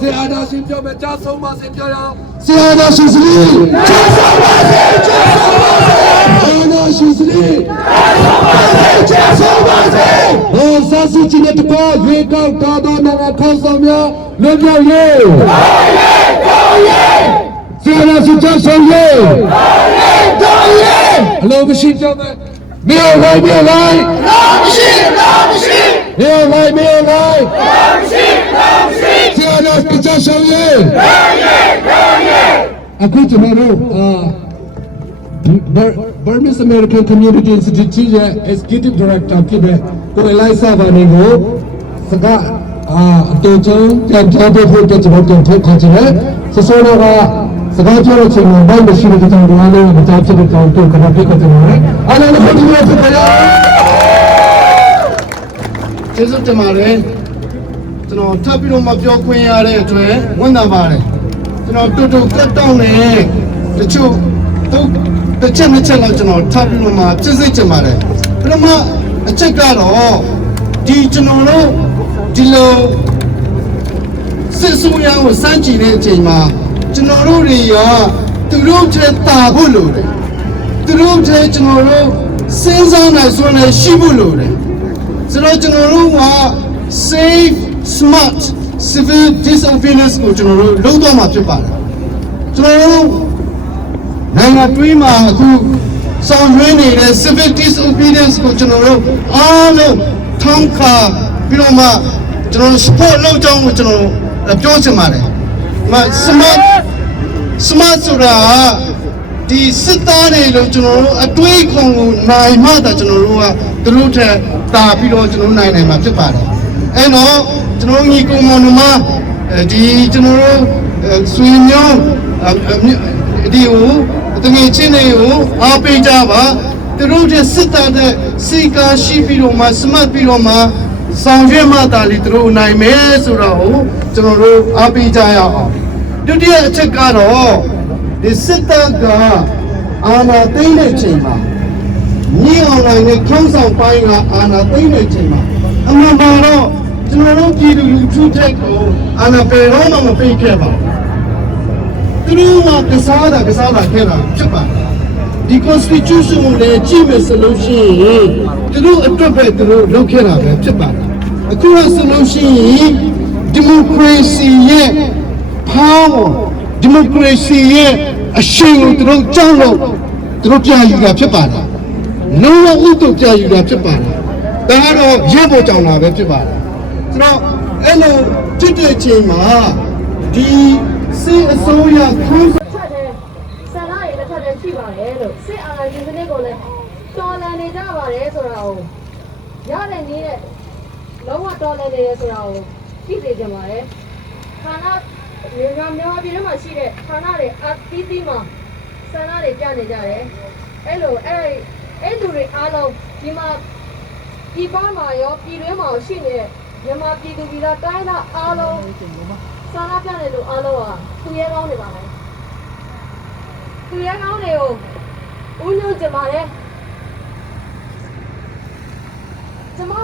Se ada simpio me chaso más simpio ya. Se ada shusri. Chaso base. Ana shusri. Chaso base. Oh, sasu chine tpa ye kau ta da na nga khau saw mya lo pyaw ye. Se ada su chaso ye. Hello machine cho me. 没有来，没有来，没有来，没有来，现在比较商业。အခုကျွန်တော်တို့Burmese American Community Institute ရဲ့ Executive Director ဖြစ်တဲ့ကိုအလိုက်စာပါနေကိုစကားအတူချုံပြန်ပြောဖို့အတွက်ကျွန်တော်ပြန်ထုတ်ခေါ်ချင်တယ်။ဆိုတော့ကစကားပြောတဲ့ချိန်မှာဘိုင်းမရှိတဲ့ကြောင့်ဒီအားလုံးကိုကြားဖြစ်တဲ့ကြောင့်တို့ခဏပြတ်ကြတယ်။အားလုံးကိုဒီလိုဖြစ်ပါရ။ကျေးဇူးတင်ပါတယ်။ကျွန်တော်ထပ်ပြီးတော့မပြောခွင့်ရတဲ့အတွက်ဝန်တာပါတယ်။ကျွန်တော်တူတူကတ်တောင်းနေတချို့တစ်ချက်နှစ်ချက်လောက်ကျွန်တော်ထပ်ပြီးတော့မှပြည့်စုံချင်ပါတယ်။ပထမအချက်ကတော့ဒီကျွန်တော်တို့ဒီလိုစစ်ဆိုးရကိုစမ်းကြည့်တဲ့အချိန်မှာကျွန်တော်တို့တွေကသူတို့ထဲတာဖို့လိုတယ်သူတို့ထဲကျွန်တော်တို့စဉ်းစားနိုင်စွမ်းနဲ့ရှိဖို့လိုတယ်ဆိုတော့ကျွန်တော်တို့က safe smart civil disobedience ကိုကျွန်တော်တို့လုပ်တော့မှာဖြစ်ပါတယ်ကျွန်တော်တို့နိုင်ငံတွင်းမှာအခုဆောင်ရွက်နေတဲ့ civil disobedience ကိုကျွန်တော်တို့အားလုံးထောက်ခံပြီးတော့မှကျွန်တော် support လုပ်ကြောင်းကိုကျွန်တော်ပြောချင်ပါတယ်smart ဆိုတာဒီစစ်သားတွေလို့ကျွန်တော်တို့အတွေးခေါ်ကိုနိုင်မှသာကျွန်တော်တို့ကသူတို့ထက်တာပြီးတော့ကျွန်တော်နိုင်မှာဖြစ်ပါတယ်အဲ့တော့ကျွန်တော်ညီကောင်မောင်နှမဒီကျွန်တော်တို့ဆွေမျိုးဒီကိုတကယ်ချင်းတွေကိုအားပေးကြပါသူတို့ထက်စစ်သားတဲ့စိတ်ကားရှိပြီးတော့မှ smart ပြီးတော့မှဆောင်ရွက်မှသာလေသူတို့နိုင်မယ်ဆိုတော့ကျွန်တော်တို့အားပေးကြရအောင်ဒုတိယအချက်ကတော့ဒီစစ်တပ်ကအာဏာသိမ်းတဲ့ချိန်မှာညီအောင်နိုင်တဲ့ခေါင်းဆောင်ပိုင်းကအာဏာသိမ်းတဲ့ချိန်မှာအမှန်တော့ကျွန်တော်တို့ပြည်သူလူထုချက်ကိုအာဏာပယ်တော့မှမပေးခဲ့ပါဘူးသူတို့ကကစားတာခဲ့တာဖြစ်ပါတယ်ဒီ constitution ကိုလည်းကြည့်မယ်ဆိုလို့ရှိရင်သူတို့အတွက်ပဲသူတို့လုပ်ခဲ့တာပဲဖြစ်ပါတယ်အခုကဆိုလို့ရှိရင် democracy ရဲ့ power democracy ရဲ့အရှိန်ကိုသူတို့ကြောက်လို့သူတို့ပြယူတာဖြစ်ပါတယ်လုံးဝဥတုပြယူတာဖြစ်ပါတယ်ဒါကတော့ရဲဘော်ကြောင်တာပဲဖြစ်ပါတယ်ဆိုတော့အဲ့လိုဖြစ်တဲ့ချိန်မှာဒီစီအစိုးရခွင့်ဆန္ဒရတစ်ခါတည်းရှိပါတယ်လို့စစ်အာဏာရှင်စနစ်ကိုလည်းတော်လှန်နေကြပါတယ်ဆိုတာကိုရတဲ့နည်းနဲ့လုံးဝတော်လှန်နေတယ်ဆိုတာကိုသိစေချင်ပါတယ်ဌာနမြန်မာပြည်ထဲမှာရှိတဲ့ဌာနတွေအသီးသီးမှာဆန္ဒတွေပြနေကြတယ်အဲ့လူတွေအားလုံးဒီမှာဒီပမှာရောပြည်တွင်းမှာရှိနေတဲ့မြန်မာပြည်သူပြည်သားတိုင်းသားအားလုံးဆန္ဒပြနေလို့အားလုံးဟာသူရဲကောင်းနေပါမယ်သူရဲကောင်းတွေကိုဦးညွှန်ကြပါတယ်